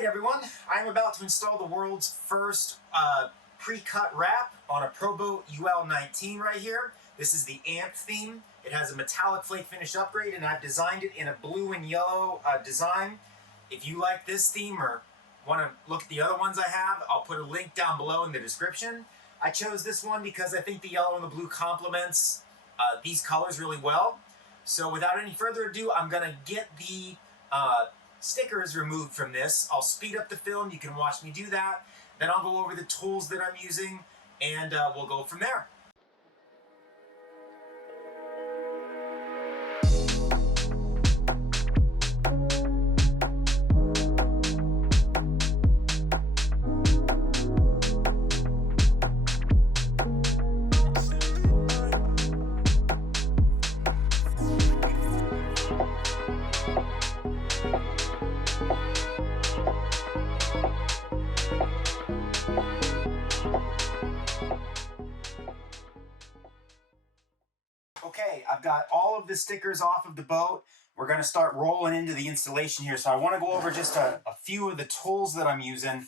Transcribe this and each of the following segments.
Alright everyone, I'm about to install the world's first pre-cut wrap on a Pro Boat UL-19 right here. This is the Amped theme. It has a metallic flake finish upgrade and I've designed it in a blue and yellow design. If you like this theme or want to look at the other ones I have, I'll put a link down below in the description. I chose this one because I think the yellow and the blue complements these colors really well. So without any further ado, I'm going to get the stickers removed from this. I'll speed up the film. You can watch me do that. Then I'll go over the tools that I'm using and we'll go from there. Okay, I've got all of the stickers off of the boat. We're going to start rolling into the installation here. So I want to go over just a few of the tools that I'm using.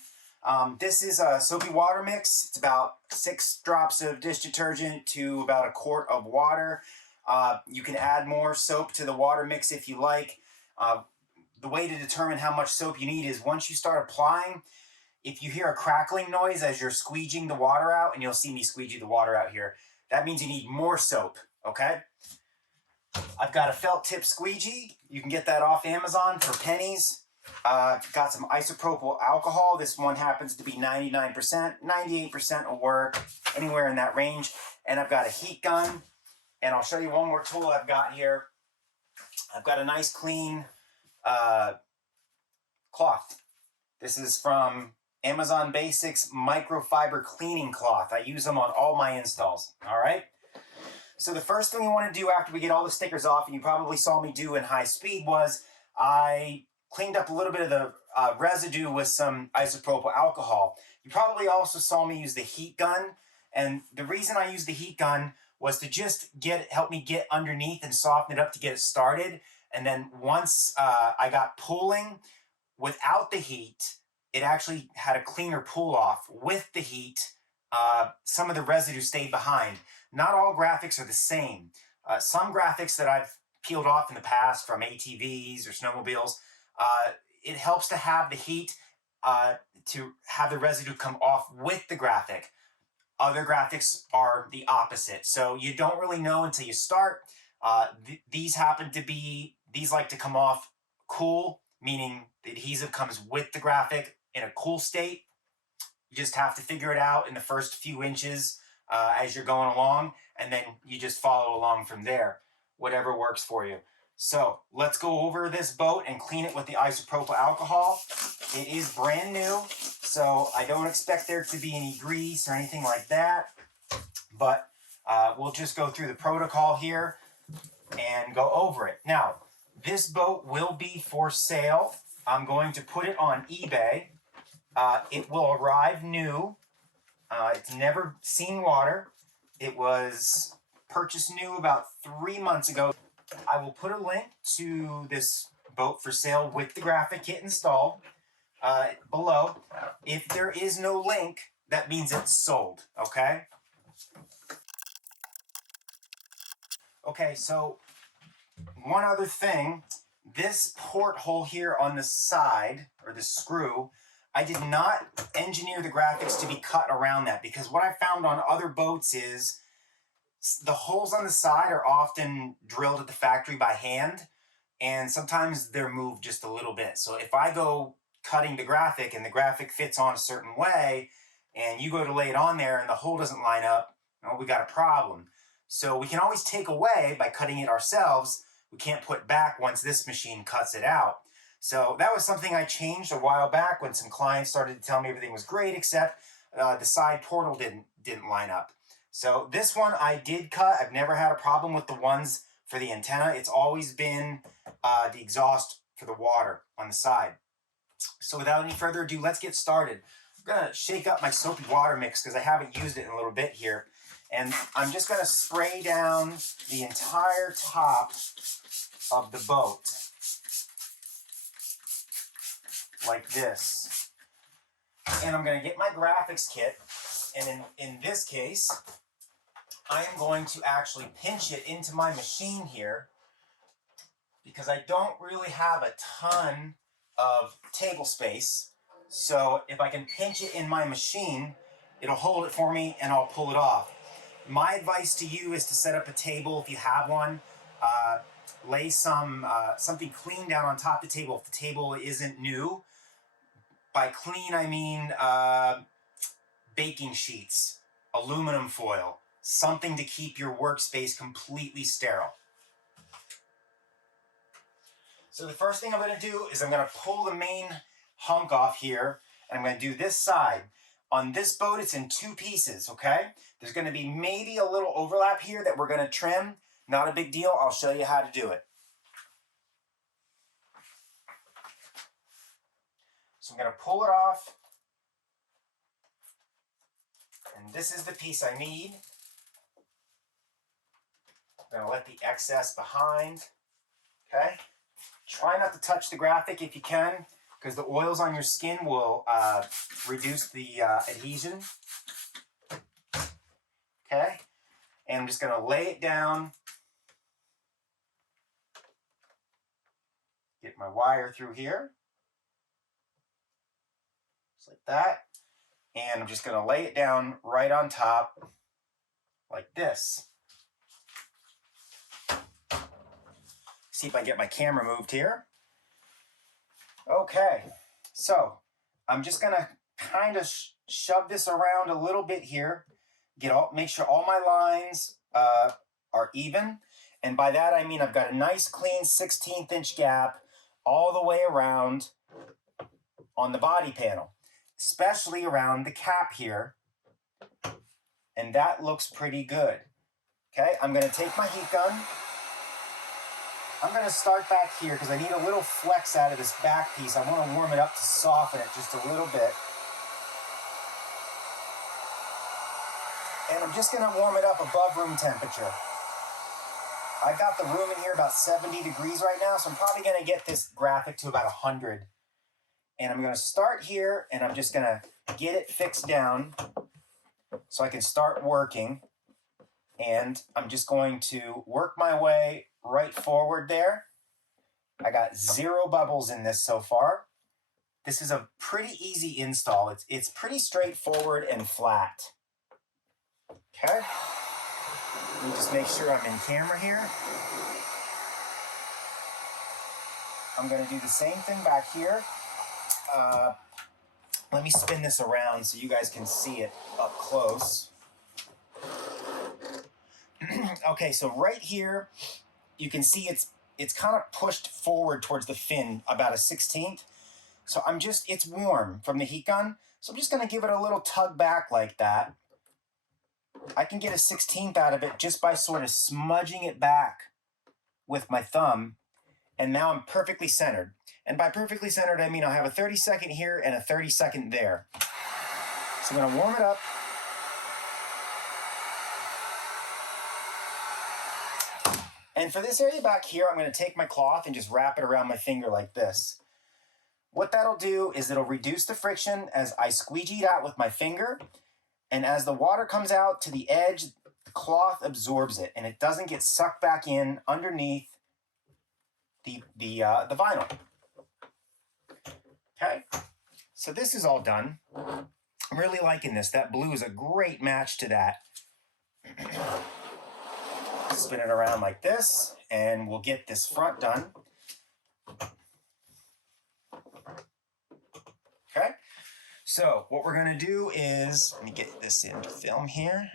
This is a soapy water mix. It's about 6 drops of dish detergent to about a quart of water. You can add more soap to the water mix if you like. The way to determine how much soap you need is once you start applying, if you hear a crackling noise as you're squeegeeing the water out, and you'll see me squeegee the water out here, that means you need more soap. Okay, I've got a felt tip squeegee. You can get that off Amazon for pennies. Got some isopropyl alcohol. This one happens to be 99%. 98% will work, anywhere in that range. And I've got a heat gun. And I'll show you one more tool I've got here. I've got a nice clean cloth. This is from Amazon Basics microfiber cleaning cloth. I use them on all my installs. All right. So the first thing we want to do after we get all the stickers off, and you probably saw me do in high speed, was I cleaned up a little bit of the residue with some isopropyl alcohol. You probably also saw me use the heat gun, and the reason I used the heat gun was to just help me get underneath and soften it up to get it started. And then once I got pooling without the heat, it actually had a cleaner pull off. With the heat, some of the residue stayed behind. Not all graphics are the same. Some graphics that I've peeled off in the past from ATVs or snowmobiles, it helps to have the heat to have the residue come off with the graphic. Other graphics are the opposite. So you don't really know until you start. These like to come off cool, meaning the adhesive comes with the graphic in a cool state. You just have to figure it out in the first few inches as you're going along, and then you just follow along from there, whatever works for you. So let's go over this boat and clean it with the isopropyl alcohol. It is brand new, so I don't expect there to be any grease or anything like that, but we'll just go through the protocol here and go over it. Now, this boat will be for sale. I'm going to put it on eBay. It will arrive new. It's never seen water. It was purchased new about 3 months ago. I will put a link to this boat for sale with the graphic kit installed below. If there is no link, that means it's sold, okay? Okay, so one other thing. This porthole here on the side, or the screw, I did not engineer the graphics to be cut around that, because what I found on other boats is the holes on the side are often drilled at the factory by hand, and sometimes they're moved just a little bit. So if I go cutting the graphic and the graphic fits on a certain way, and you go to lay it on there and the hole doesn't line up, well, we got a problem. So we can always take away by cutting it ourselves. We can't put back once this machine cuts it out. So that was something I changed a while back when some clients started to tell me everything was great, except the side portal didn't line up. So this one I did cut. I've never had a problem with the ones for the antenna. It's always been the exhaust for the water on the side. So without any further ado, let's get started. I'm going to shake up my soapy water mix because I haven't used it in a little bit here. And I'm just going to spray down the entire top of the boat. like this. And I'm going to get my graphics kit, and in this case, I am going to actually pinch it into my machine here because I don't really have a ton of table space. So if I can pinch it in my machine, it'll hold it for me and I'll pull it off. My advice to you is to set up a table if you have one. Lay something clean down on top of the table if the table isn't new. By clean, I mean baking sheets, aluminum foil, something to keep your workspace completely sterile. So the first thing I'm going to do is I'm going to pull the main hunk off here, and I'm going to do this side. On this boat, it's in two pieces, okay? There's going to be maybe a little overlap here that we're going to trim. Not a big deal. I'll show you how to do it. So I'm going to pull it off. And this is the piece I need. I'm going to let the excess behind, okay? Try not to touch the graphic if you can, because the oils on your skin will reduce the adhesion. Okay, and I'm just going to lay it down. Get my wire through here, just like that. And I'm just going to lay it down right on top, like this. See if I get my camera moved here. Okay, so I'm just going to kind of shove this around a little bit here. Make sure all my lines are even. And by that I mean I've got a nice clean 1/16 inch gap all the way around on the body panel, especially around the cap here. And that looks pretty good. Okay, I'm going to take my heat gun. I'm going to start back here because I need a little flex out of this back piece. I want to warm it up to soften it just a little bit. And I'm just going to warm it up above room temperature. I've got the room in here about 70 degrees right now, so I'm probably going to get this graphic to about 100. And I'm going to start here, and I'm just going to get it fixed down so I can start working. And I'm just going to work my way right forward there. I got 0 bubbles in this so far. This is a pretty easy install. It's pretty straightforward and flat. Okay. Let me just make sure I'm in camera here. I'm going to do the same thing back here. Let me spin this around so you guys can see it up close. Okay, so right here, you can see it's kind of pushed forward towards the fin about a 1/16. So it's warm from the heat gun. So I'm just going to give it a little tug back like that. I can get a 1/16 out of it just by sort of smudging it back with my thumb. And now I'm perfectly centered. And by perfectly centered, I mean I'll have a 30-second here and a 30-second there. So I'm going to warm it up. And for this area back here, I'm going to take my cloth and just wrap it around my finger like this. What that'll do is it'll reduce the friction as I squeegee it out with my finger. And as the water comes out to the edge, the cloth absorbs it and it doesn't get sucked back in underneath the vinyl. Okay, so this is all done. I'm really liking this. That blue is a great match to that. Spin it around like this, and we'll get this front done. Okay, so what we're going to do is, let me get this into film here.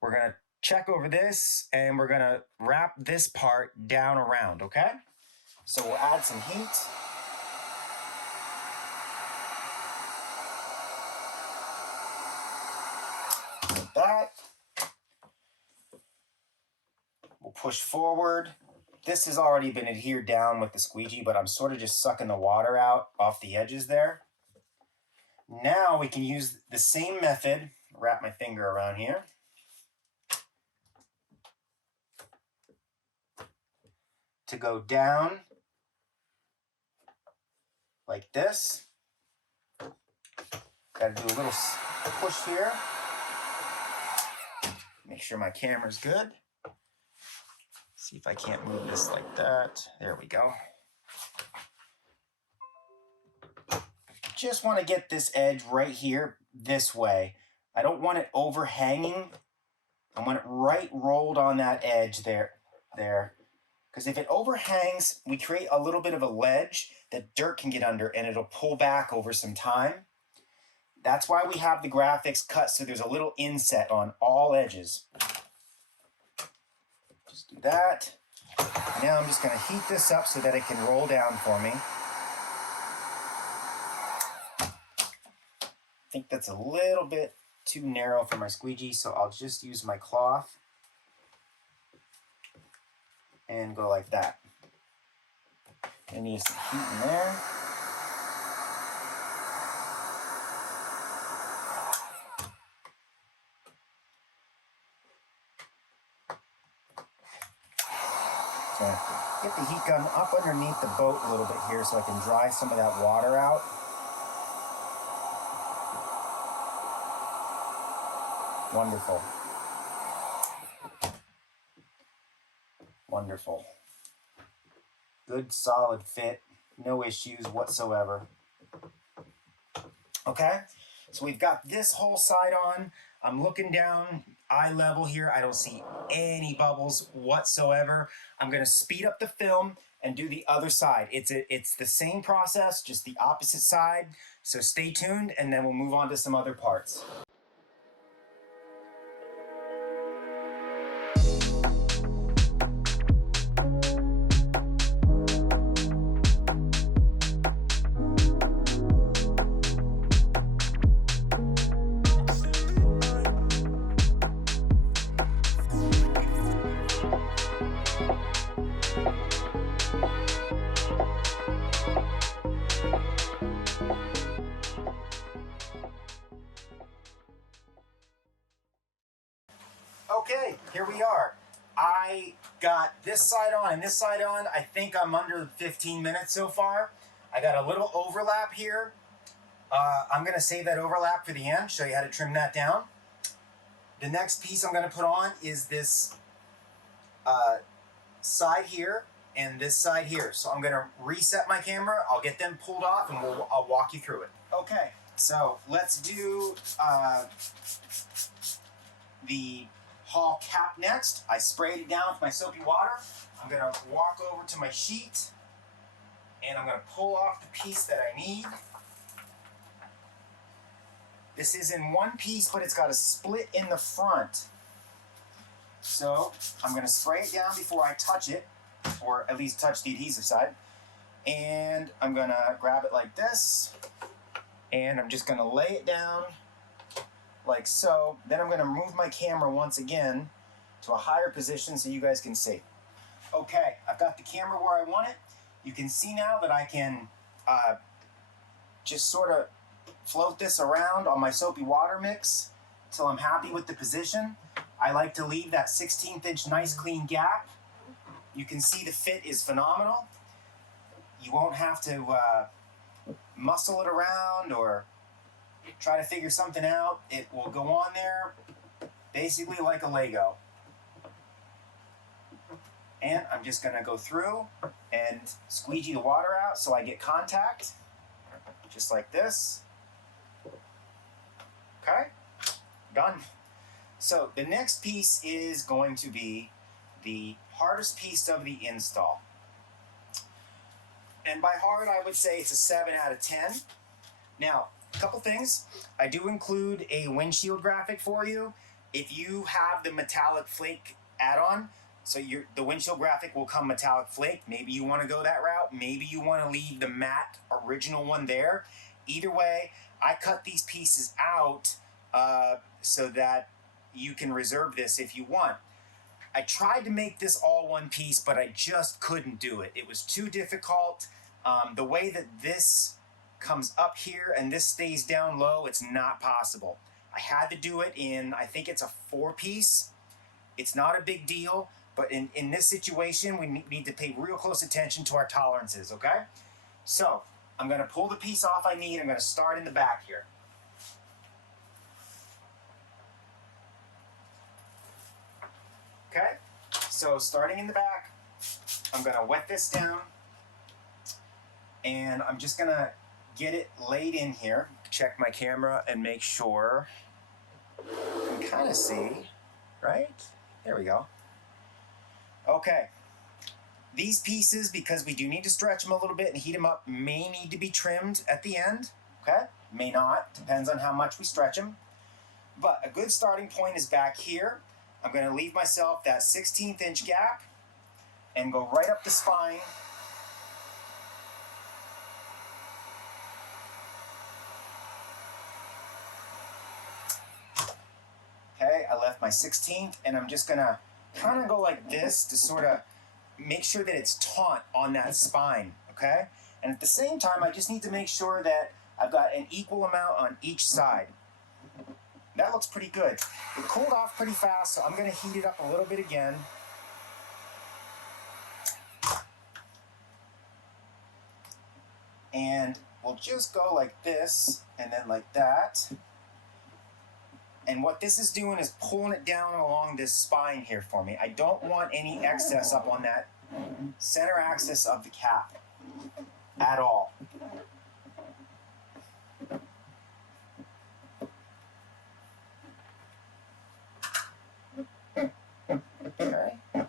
We're going to check over this, and we're going to wrap this part down around, okay? So we'll add some heat. Like that. We'll push forward. This has already been adhered down with the squeegee, but I'm sort of just sucking the water out off the edges there. Now we can use the same method. Wrap my finger around here. To go down like this. Got to do a little push here. Make sure my camera's good. See if I can't move this like that. There we go. Just want to get this edge right here this way. I don't want it overhanging. I want it right rolled on that edge there. Because if it overhangs, we create a little bit of a ledge that dirt can get under and it'll pull back over some time. That's why we have the graphics cut so there's a little inset on all edges. Just do that. Now I'm just going to heat this up so that it can roll down for me. I think that's a little bit too narrow for my squeegee, so I'll just use my cloth and go like that. I need some heat in there. So get the heat gun up underneath the boat a little bit here so I can dry some of that water out. Wonderful. Wonderful. Good solid fit. No issues whatsoever. Okay, so we've got this whole side on. I'm looking down eye level here. I don't see any bubbles whatsoever. I'm going to speed up the film and do the other side. It's the same process, just the opposite side. So stay tuned and then we'll move on to some other parts. Okay, here we are. I got this side on and this side on. I think I'm under 15 minutes so far. I got a little overlap here. I'm going to save that overlap for the end, show you how to trim that down. The next piece I'm going to put on is this side here and this side here. So I'm going to reset my camera. I'll get them pulled off and I'll walk you through it. Okay, so let's do the hull cap next. I sprayed it down with my soapy water. I'm going to walk over to my sheet and I'm going to pull off the piece that I need. This is in one piece, but it's got a split in the front. So I'm going to spray it down before I touch it, or at least touch the adhesive side. And I'm going to grab it like this, and I'm just going to lay it down like so. Then I'm going to move my camera once again to a higher position so you guys can see. Okay, I've got the camera where I want it. You can see now that I can just sort of float this around on my soapy water mix until I'm happy with the position. I like to leave that 1/16 inch nice clean gap. You can see the fit is phenomenal. You won't have to muscle it around or try to figure something out. It will go on there basically like a Lego. And I'm just going to go through and squeegee the water out so I get contact, just like this. Okay, done. So the next piece is going to be the hardest piece of the install. And by hard, I would say it's a 7 out of 10. Now, a couple things. I do include a windshield graphic for you. If you have the metallic flake add-on, so the windshield graphic will come metallic flake. Maybe you want to go that route. Maybe you want to leave the matte original one there. Either way, I cut these pieces out so that you can reserve this if you want. I tried to make this all one piece, but I just couldn't do it. It was too difficult. The way that this comes up here and this stays down low, it's not possible. I had to do it in, I think it's a 4-piece. It's not a big deal, but in this situation, we need to pay real close attention to our tolerances, okay? So, I'm going to pull the piece off I need. I'm going to start in the back here. Okay, so starting in the back, I'm going to wet this down, and I'm just going to get it laid in here. Check my camera and make sure you can kind of see, right? There we go. Okay. These pieces, because we do need to stretch them a little bit and heat them up, may need to be trimmed at the end, okay? May not, depends on how much we stretch them. But a good starting point is back here. I'm gonna leave myself that 16th inch gap and go right up the spine. Okay, I left my 16th, and I'm just gonna kind of go like this to sort of make sure that it's taut on that spine, okay? And at the same time, I just need to make sure that I've got an equal amount on each side. That looks pretty good. It cooled off pretty fast, so I'm gonna heat it up a little bit again. And we'll just go like this, and then like that. And what this is doing is pulling it down along this spine here for me. I don't want any excess up on that center axis of the cap at all. Okay. That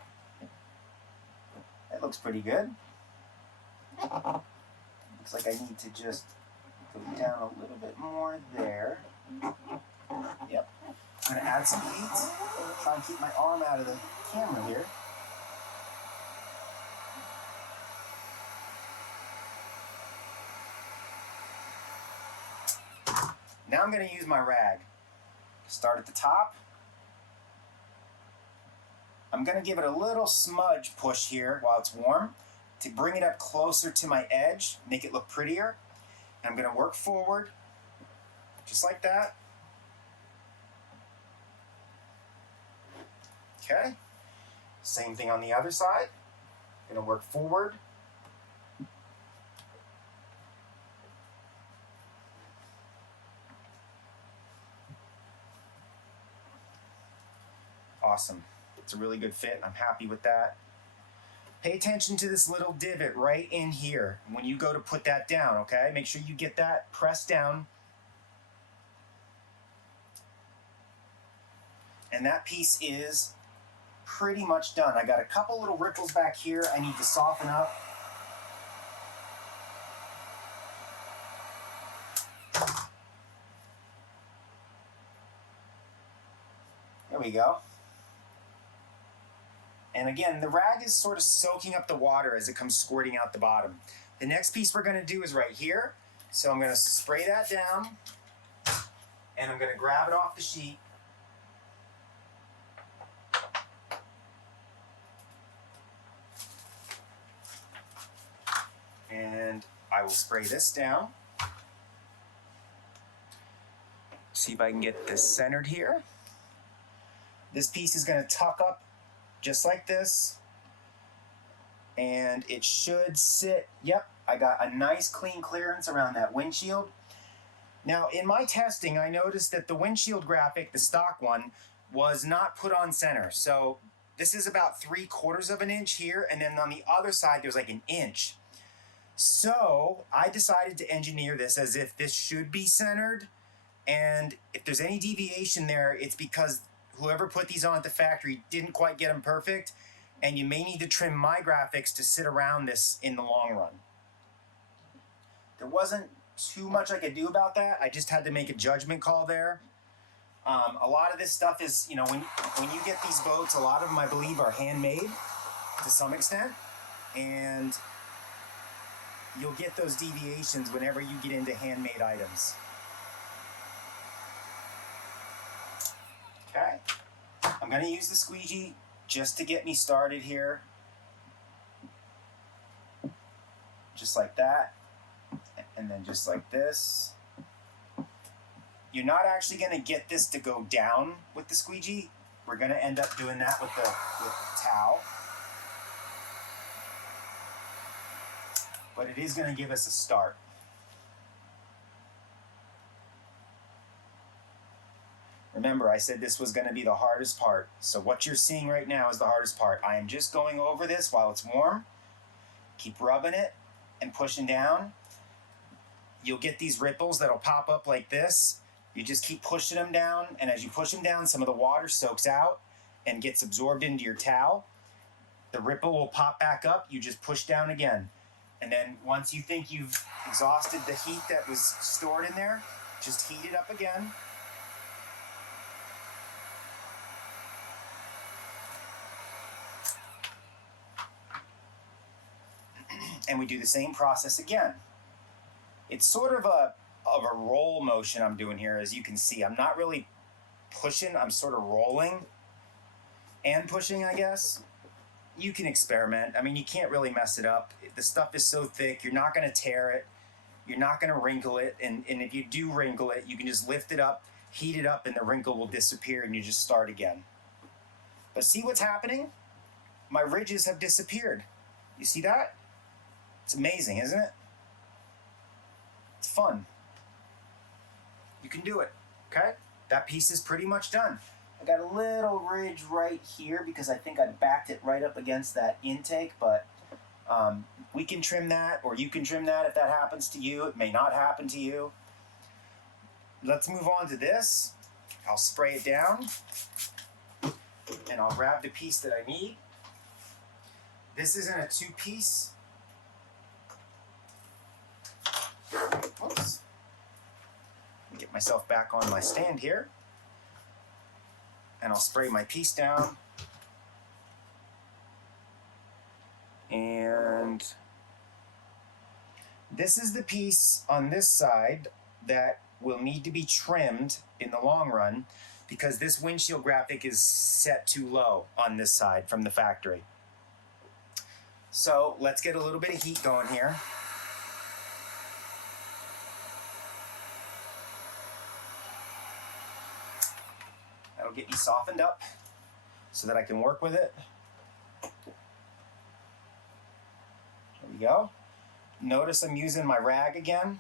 looks pretty good. Looks like I need to just put it down a little bit more there. Yep. I'm going to add some heat. Try and keep my arm out of the camera here. Now I'm going to use my rag. Start at the top. I'm going to give it a little smudge push here while it's warm to bring it up closer to my edge, make it look prettier. And I'm going to work forward, just like that. Okay. Same thing on the other side. Going to work forward. Awesome. It's a really good fit. I'm happy with that. Pay attention to this little divot right in here when you go to put that down, okay? Make sure you get that pressed down. And that piece is pretty much done. I got a couple little ripples back here I need to soften up. There we go. And again, the rag is sort of soaking up the water as it comes squirting out the bottom. The next piece we're going to do is right here. So I'm going to spray that down, and I'm going to grab it off the sheet. And I will spray this down. See if I can get this centered here. This piece is going to tuck up just like this, and it should sit. Yep, I got a nice clean clearance around that windshield. Now in my testing, I noticed that the windshield graphic, the stock one, was not put on center. So this is about 3/4 of an inch here, and then on the other side there's like an inch. So I decided to engineer this as if this should be centered, and if there's any deviation there, it's because whoever put these on at the factory didn't quite get them perfect, and you may need to trim my graphics to sit around this in the long run. There wasn't too much I could do about that. I just had to make a judgment call there. A lot of this stuff is, you know, when you get these boats, a lot of them I believe are handmade to some extent, and you'll get those deviations whenever you get into handmade items. Okay, I'm going to use the squeegee just to get me started here. Just like that, and then just like this. You're not actually going to get this to go down with the squeegee. We're going to end up doing that with the towel. But it is going to give us a start. Remember, I said this was going to be the hardest part. So what you're seeing right now is the hardest part. I am just going over this while it's warm. Keep rubbing it and pushing down. You'll get these ripples that'll pop up like this. You just keep pushing them down, and as you push them down, some of the water soaks out and gets absorbed into your towel. The ripple will pop back up. You just push down again. And then once you think you've exhausted the heat that was stored in there, just heat it up again. And we do the same process again. It's sort of a roll motion I'm doing here, as you can see. I'm not really pushing, I'm sort of rolling and pushing, I guess. You can experiment. I mean, you can't really mess it up. The stuff is so thick, you're not gonna tear it, you're not gonna wrinkle it, and if you do wrinkle it, you can just lift it up, heat it up, and the wrinkle will disappear and you just start again. But see what's happening? My ridges have disappeared. You see that? It's amazing, isn't it? It's fun. You can do it, okay? That piece is pretty much done. I got a little ridge right here because I think I backed it right up against that intake, but we can trim that, or you can trim that if that happens to you. It may not happen to you. Let's move on to this. I'll spray it down, and I'll grab the piece that I need. This isn't a two-piece. Oops. Get myself back on my stand here. And I'll spray my piece down. And this is the piece on this side that will need to be trimmed in the long run because this windshield graphic is set too low on this side from the factory. So let's get a little bit of heat going here. That'll get me softened up so that I can work with it. There we go. Notice I'm using my rag again.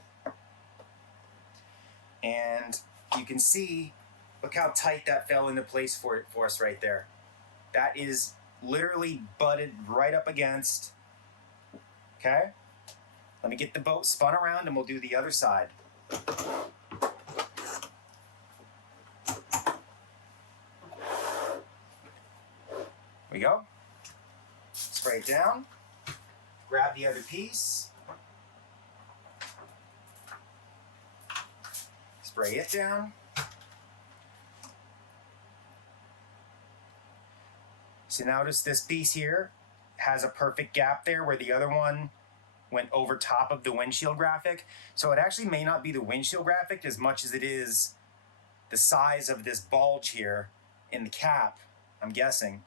And you can see, look how tight that fell into place for us right there. That is literally butted right up against. Okay? Let me get the boat spun around and we'll do the other side. There we go. Spray it down. Grab the other piece. Spray it down. So notice this piece here has a perfect gap there where the other one went over top of the windshield graphic. So it actually may not be the windshield graphic as much as it is the size of this bulge here in the cap, I'm guessing.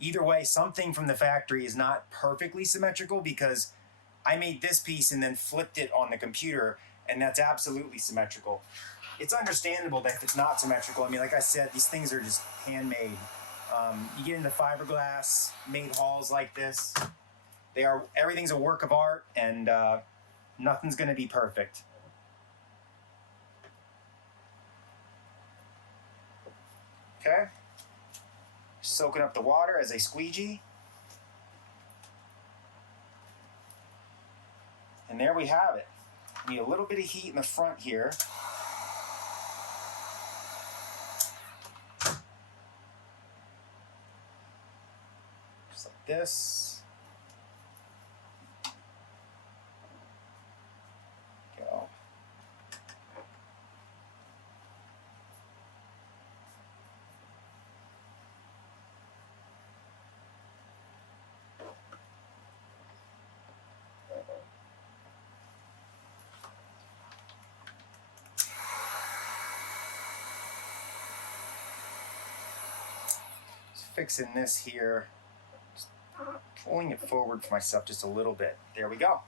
Either way, something from the factory is not perfectly symmetrical because I made this piece and then flipped it on the computer, and that's absolutely symmetrical. It's understandable that if it's not symmetrical, I mean, like I said, these things are just handmade. You get into fiberglass made halls like this, everything's a work of art, and nothing's gonna be perfect. Okay? Soaking up the water as I squeegee. And there we have it. Need a little bit of heat in the front here. Just like this. Go. Fixing this here, just pulling it forward for myself just a little bit. There we go.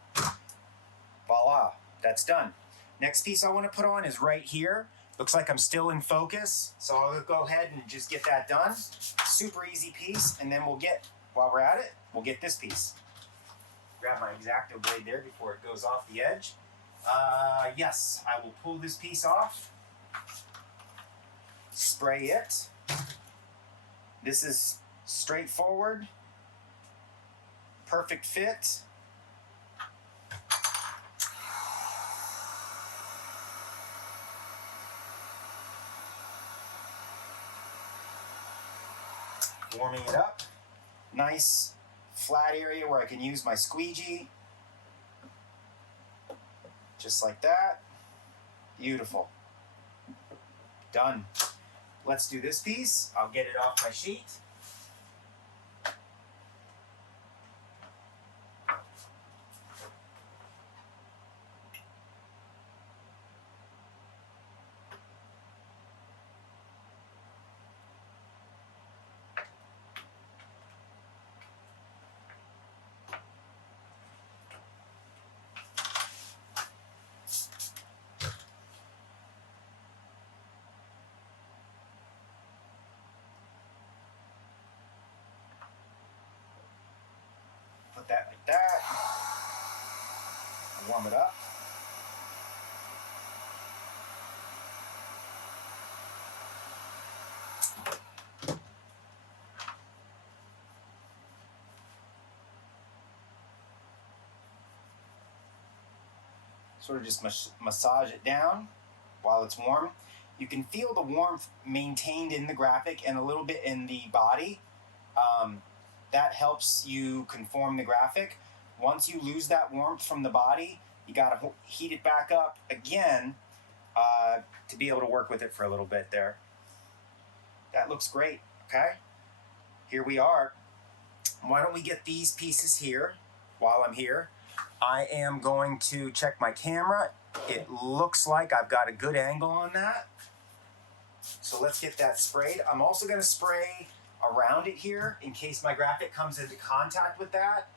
Voila, that's done. Next piece I want to put on is right here. Looks like I'm still in focus, so I'll go ahead and just get that done. Super easy piece, and then while we're at it, we'll get this piece. Grab my X-Acto blade there before it goes off the edge. Yes, I will pull this piece off. spray it. This is straightforward, perfect fit. Warming it up. Nice flat area where I can use my squeegee. Just like that. Beautiful. Done. Let's do this piece. I'll get it off my sheet. Put that like that. Warm it up. Sort of just massage it down while it's warm. You can feel the warmth maintained in the graphic and a little bit in the body. That helps you conform the graphic. Once you lose that warmth from the body, you gotta heat it back up again to be able to work with it for a little bit there. That looks great, okay? Here we are. Why don't we get these pieces here while I'm here? I am going to check my camera. It looks like I've got a good angle on that. So let's get that sprayed. I'm also gonna spray around it here in case my graphic comes into contact with that.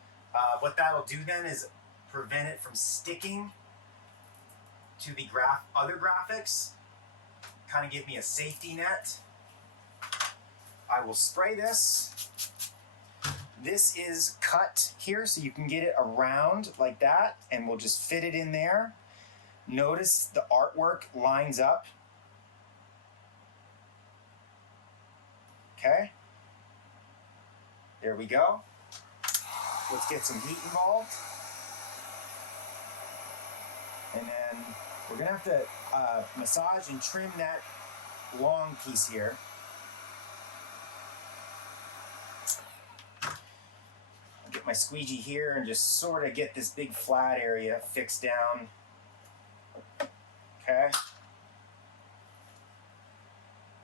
What that'll do then is prevent it from sticking to the other graphics. Kind of give me a safety net. I will spray this. This is cut here so you can get it around like that, and we'll just fit it in there. Notice the artwork lines up. Okay. There we go. Let's get some heat involved. And then we're gonna have to massage and trim that long piece here. I'll get my squeegee here and just sort of get this big flat area fixed down. Okay.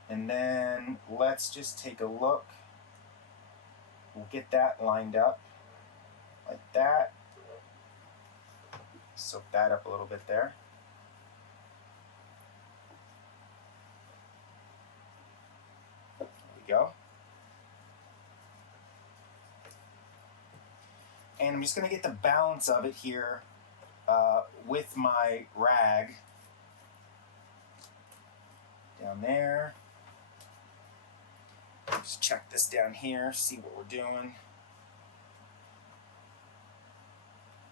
And then let's just take a look. We'll get that lined up like that. Soak that up a little bit there. There we go. And I'm just going to get the balance of it here with my rag. Down there. Just check this down here, see what we're doing.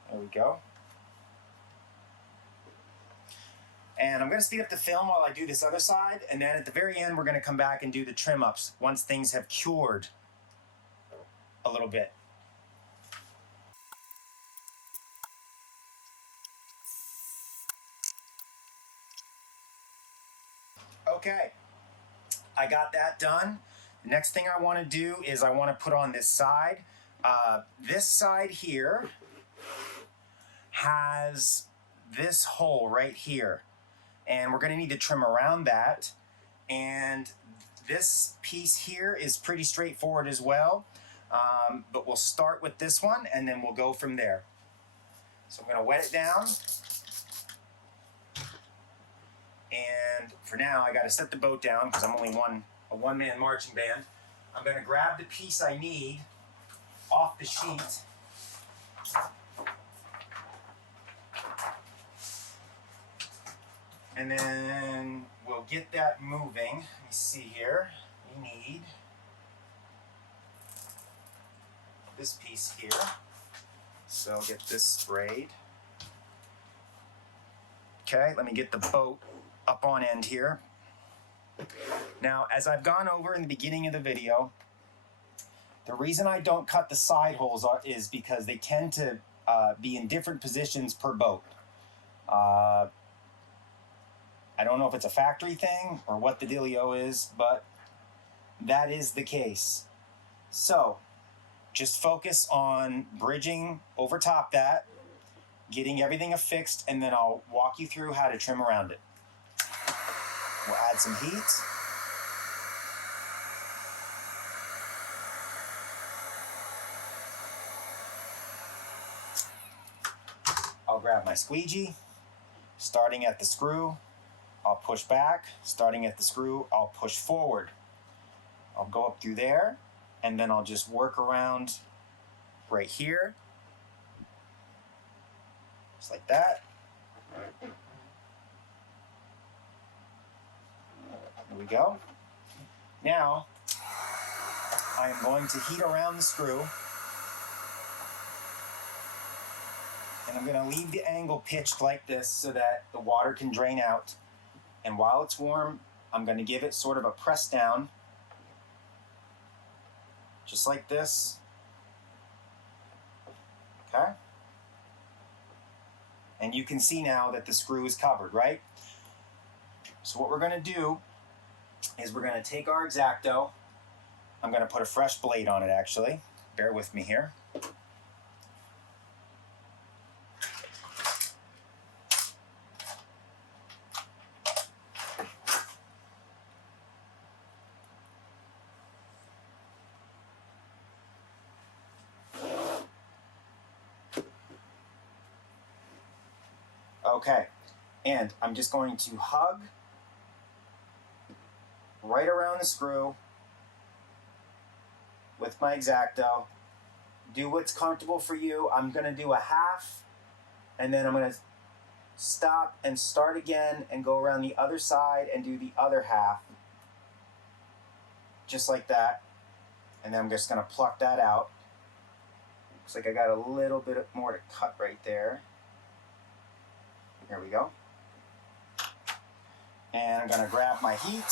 There we go. And I'm going to speed up the film while I do this other side, and then at the very end we're going to come back and do the trim ups once things have cured a little bit. Okay, I got that done. The next thing I want to do is I want to put on this side. This side here has this hole right here, and we're going to need to trim around that. And this piece here is pretty straightforward as well, but we'll start with this one and then we'll go from there. So I'm going to wet it down. And for now, I got to set the boat down because I'm only a one-man marching band. I'm going to grab the piece I need off the sheet. And then we'll get that moving. Let me see here. We need this piece here. So I'll get this sprayed. Okay, let me get the boat up on end here. Now, as I've gone over in the beginning of the video, the reason I don't cut the side holes is because they tend to be in different positions per boat. I don't know if it's a factory thing or what the dealio is, but that is the case. So, just focus on bridging over top that, getting everything affixed, and then I'll walk you through how to trim around it. We'll add some heat. I'll grab my squeegee. Starting at the screw, I'll push back. Starting at the screw, I'll push forward. I'll go up through there, and then I'll just work around right here. Just like that. There we go. Now, I am going to heat around the screw. And I'm going to leave the angle pitched like this so that the water can drain out. And while it's warm, I'm going to give it sort of a press down. Just like this. Okay? And you can see now that the screw is covered, right? So what we're going to do is we're going to take our X-Acto. I'm going to put a fresh blade on it, actually. Bear with me here. Okay, and I'm just going to hug right around the screw with my X-Acto. Do what's comfortable for you. I'm going to do a half, and then I'm going to stop and start again and go around the other side and do the other half. Just like that. And then I'm just going to pluck that out. Looks like I got a little bit more to cut right there. Here we go. And I'm going to grab my heat.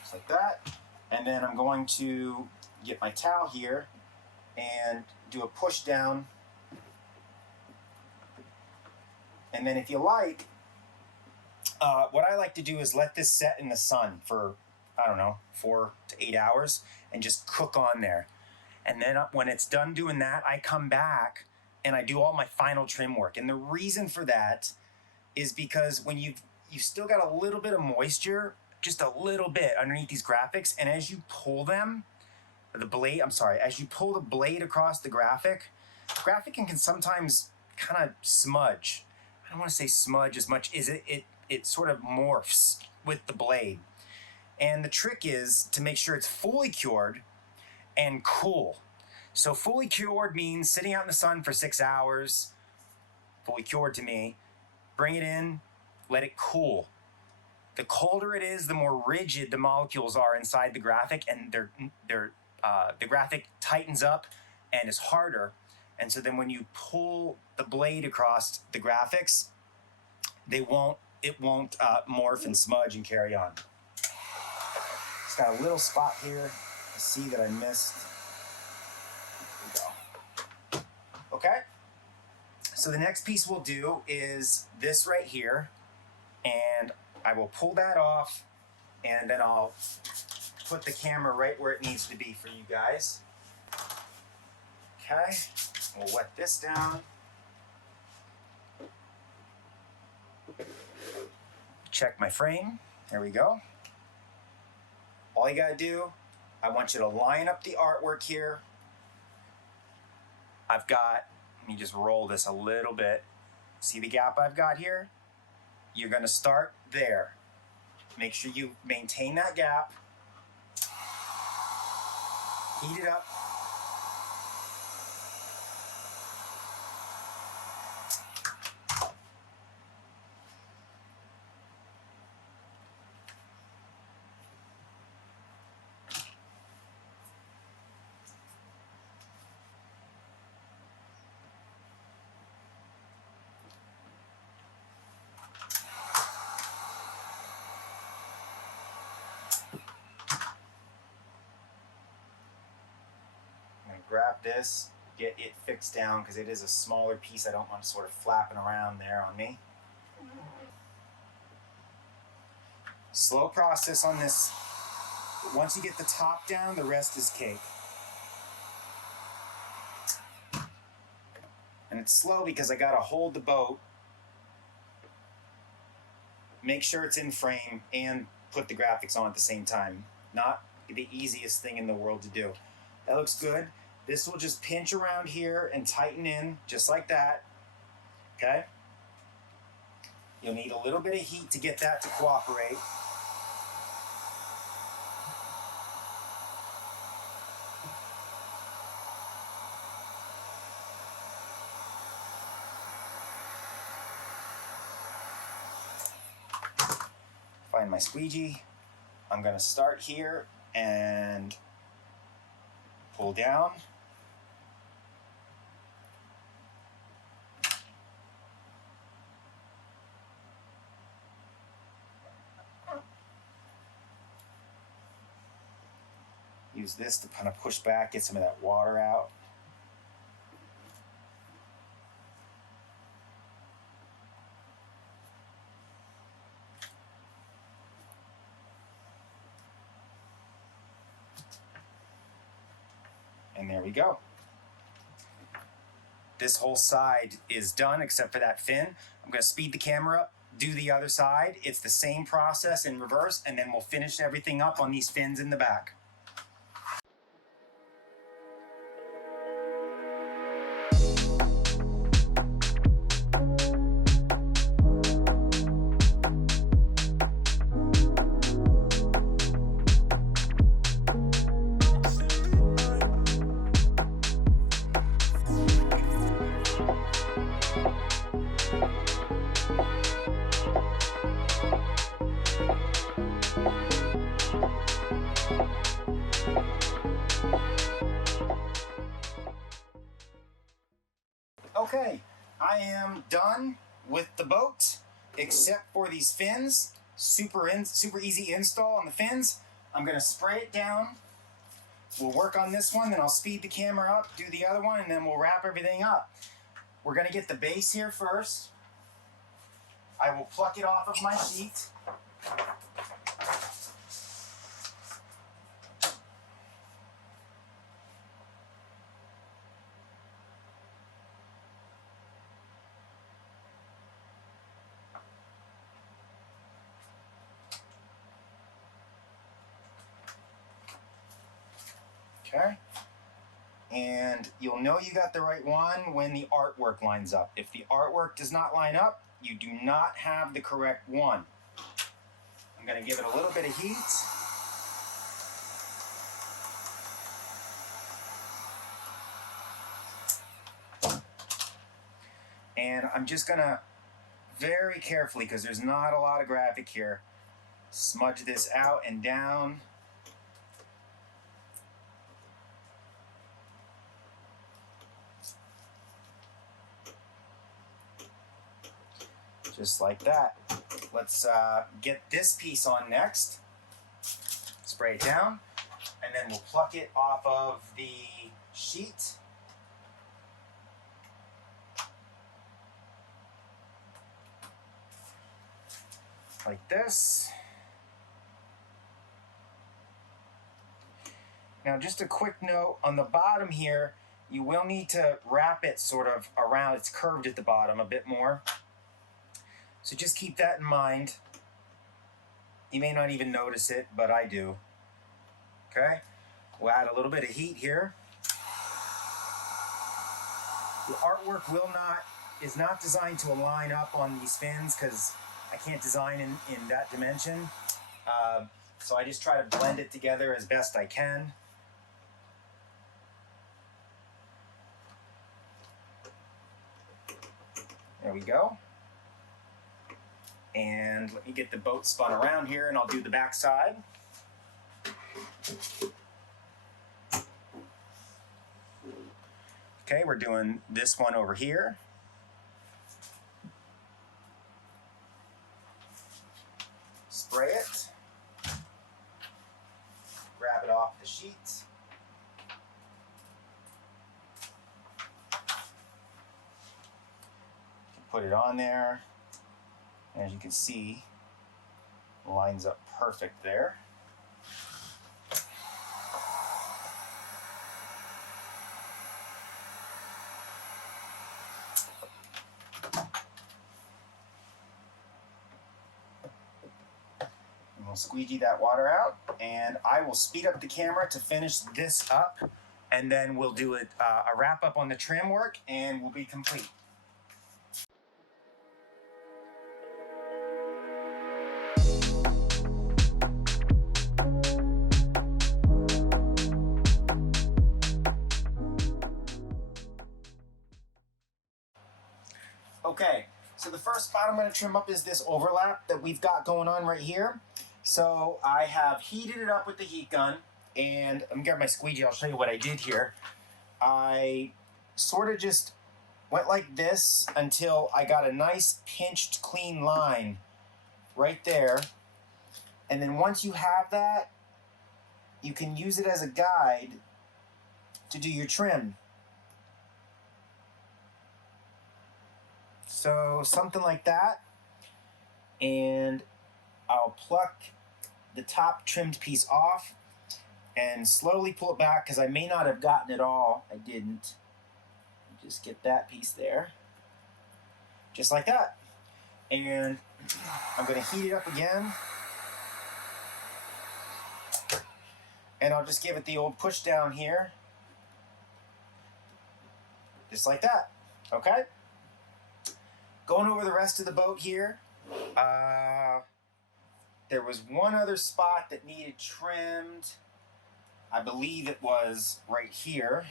Just like that. And then I'm going to get my towel here and do a push down. And then if you like, what I like to do is let this set in the sun for, I don't know, 4 to 8 hours and just cook on there. And then when it's done doing that, I come back and I do all my final trim work. And the reason for that is because when you've still got a little bit of moisture, just a little bit underneath these graphics, and as you pull them, as you pull the blade across the graphic can sometimes kind of smudge. I don't want to say smudge as much as it sort of morphs with the blade. And the trick is to make sure it's fully cured and cool. So fully cured means sitting out in the sun for 6 hours. Fully cured to me. Bring it in, let it cool. The colder it is, the more rigid the molecules are inside the graphic, and the graphic tightens up and is harder. And so then when you pull the blade across the graphics, it won't morph and smudge and carry on. It's got a little spot here. I see that I missed. Okay, so the next piece we'll do is this right here, and I will pull that off, and then I'll put the camera right where it needs to be for you guys. Okay, we'll wet this down. Check my frame, there we go. All you gotta do, I want you to line up the artwork here. Let me just roll this a little bit. See the gap I've got here? You're gonna start there. Make sure you maintain that gap. Heat it up. grab this, get it fixed down because it is a smaller piece. I don't want it sort of flapping around there on me. Slow process on this. Once you get the top down, the rest is cake. And it's slow because I gotta hold the boat, make sure it's in frame, and put the graphics on at the same time. Not the easiest thing in the world to do. That looks good. This will just pinch around here and tighten in, just like that. Okay? You'll need a little bit of heat to get that to cooperate. Find my squeegee. I'm gonna start here and pull down. Use this to kind of push back, get some of that water out. And there we go. This whole side is done except for that fin. I'm gonna speed the camera up, do the other side. It's the same process in reverse, and then we'll finish everything up on these fins in the back. Okay, I am done with the boat, except for these fins. Super easy install on the fins. I'm gonna spray it down. We'll work on this one, then I'll speed the camera up, do the other one, and then we'll wrap everything up. We're gonna get the base here first. I will pluck it off of my sheet. Okay, and you'll know you got the right one when the artwork lines up. If the artwork does not line up, you do not have the correct one. I'm going to give it a little bit of heat. And I'm just going to very carefully, because there's not a lot of graphic here, smudge this out and down. Just like that. Let's get this piece on next. Spray it down, and then we'll pluck it off of the sheet. Like this. Now, just a quick note on the bottom here, you will need to wrap it sort of around. It's curved at the bottom a bit more. So just keep that in mind. You may not even notice it, but I do. Okay? We'll add a little bit of heat here. The artwork is not designed to align up on these fins because I can't design in that dimension. So I just try to blend it together as best I can. There we go. And let me get the boat spun around here and I'll do the back side. Okay, we're doing this one over here. Spray it. Grab it off the sheet. put it on there. As you can see, it lines up perfect there. And we'll squeegee that water out, and I will speed up the camera to finish this up, and then we'll do a wrap up on the trim work, and we'll be complete. Okay, so the first spot I'm going to trim up is this overlap that we've got going on right here. So I have heated it up with the heat gun, and let me grab my squeegee, I'll show you what I did here. I sort of just went like this until I got a nice pinched clean line right there. And then once you have that, you can use it as a guide to do your trim. So something like that, and I'll pluck the top trimmed piece off and slowly pull it back because I may not have gotten it all. I didn't. Just get that piece there, just like that. And I'm going to heat it up again, and I'll just give it the old push down here, just like that. Okay? Going over the rest of the boat here, there was one other spot that needed trimmed. I believe it was right here.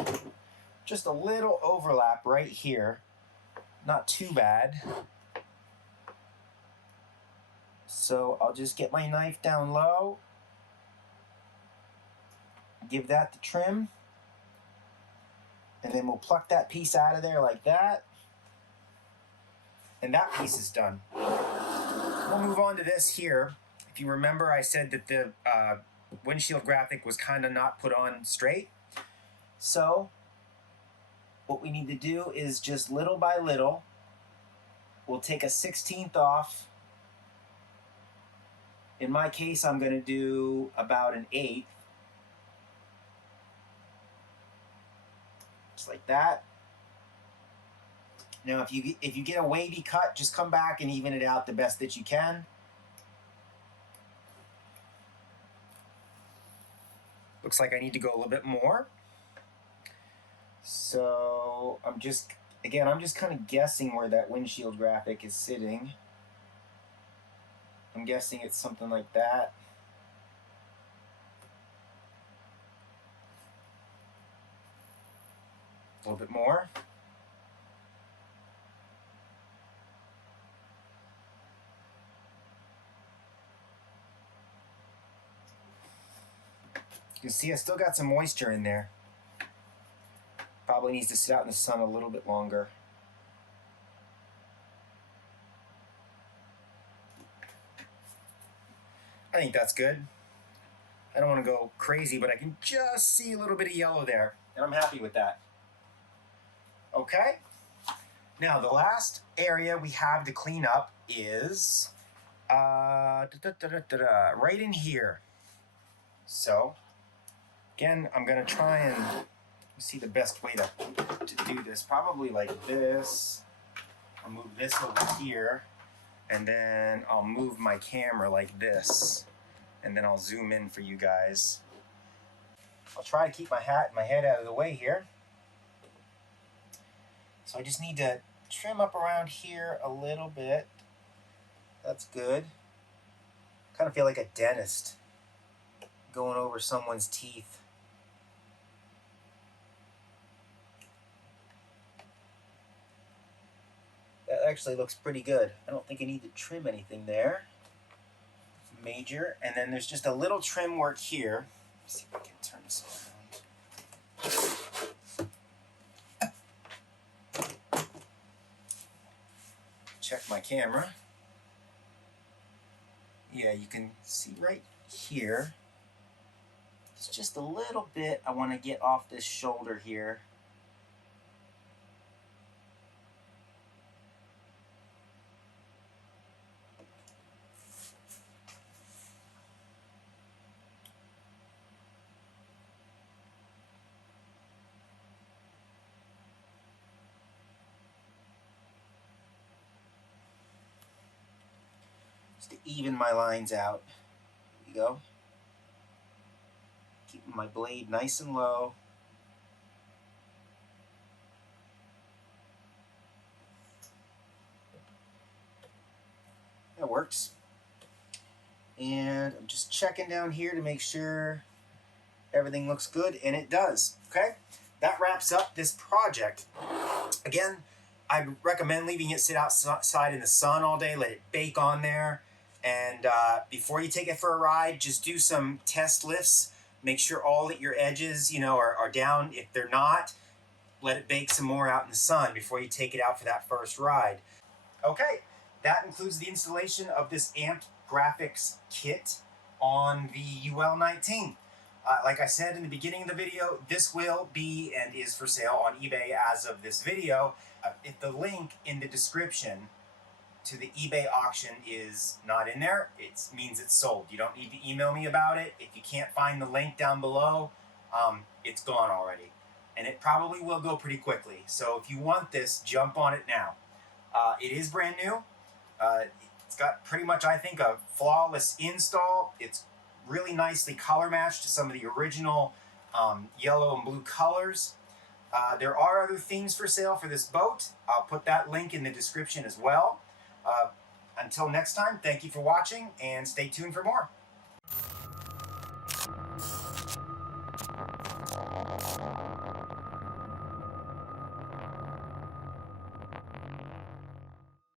Just a little overlap right here. Not too bad. So I'll just get my knife down low. Give that the trim. And then we'll pluck that piece out of there like that. And that piece is done. We'll move on to this here. If you remember, I said that the windshield graphic was kind of not put on straight. So what we need to do is just little by little, we'll take a 1/16 off. In my case, I'm going to do about an 1/8. Just like that. Now, if you get a wavy cut, just come back and even it out the best that you can. Looks like I need to go a little bit more. So I'm just kind of guessing where that windshield graphic is sitting. I'm guessing it's something like that. A little bit more. You can see I still got some moisture in there. Probably needs to sit out in the sun a little bit longer. I think that's good. I don't want to go crazy, but I can just see a little bit of yellow there, and I'm happy with that. Okay? Now, the last area we have to clean up is right in here. So, again, I'm going to try and see the best way to do this. Probably like this. I'll move this over here, and then I'll move my camera like this, and then I'll zoom in for you guys. I'll try to keep my head out of the way here. So I just need to trim up around here a little bit. That's good. Kind of feel like a dentist going over someone's teeth. That actually looks pretty good. I don't think I need to trim anything there. Major. And then there's just a little trim work here. Let's see if I can turn this around. Check my camera. Yeah, you can see right here. It's just a little bit I want to get off this shoulder here. just to even my lines out. There you go. Keeping my blade nice and low. That works. And I'm just checking down here to make sure everything looks good, and it does. Okay, that wraps up this project. Again, I recommend leaving it sit outside in the sun all day, let it bake on there, and before you take it for a ride, just do some test lifts. Make sure all that your edges, are down. If they're not, let it bake some more out in the sun before you take it out for that first ride. Okay, that includes the installation of this Amped Graphics kit on the UL-19. Like I said in the beginning of the video, this will be and is for sale on eBay as of this video. If the link in the description to the eBay auction is not in there, it means it's sold. You don't need to email me about it. If you can't find the link down below, it's gone already. And it probably will go pretty quickly. So if you want this, jump on it now. It is brand new. It's got pretty much, I think, a flawless install. It's really nicely color matched to some of the original yellow and blue colors. There are other themes for sale for this boat. I'll put that link in the description as well. Until next time, thank you for watching and stay tuned for more.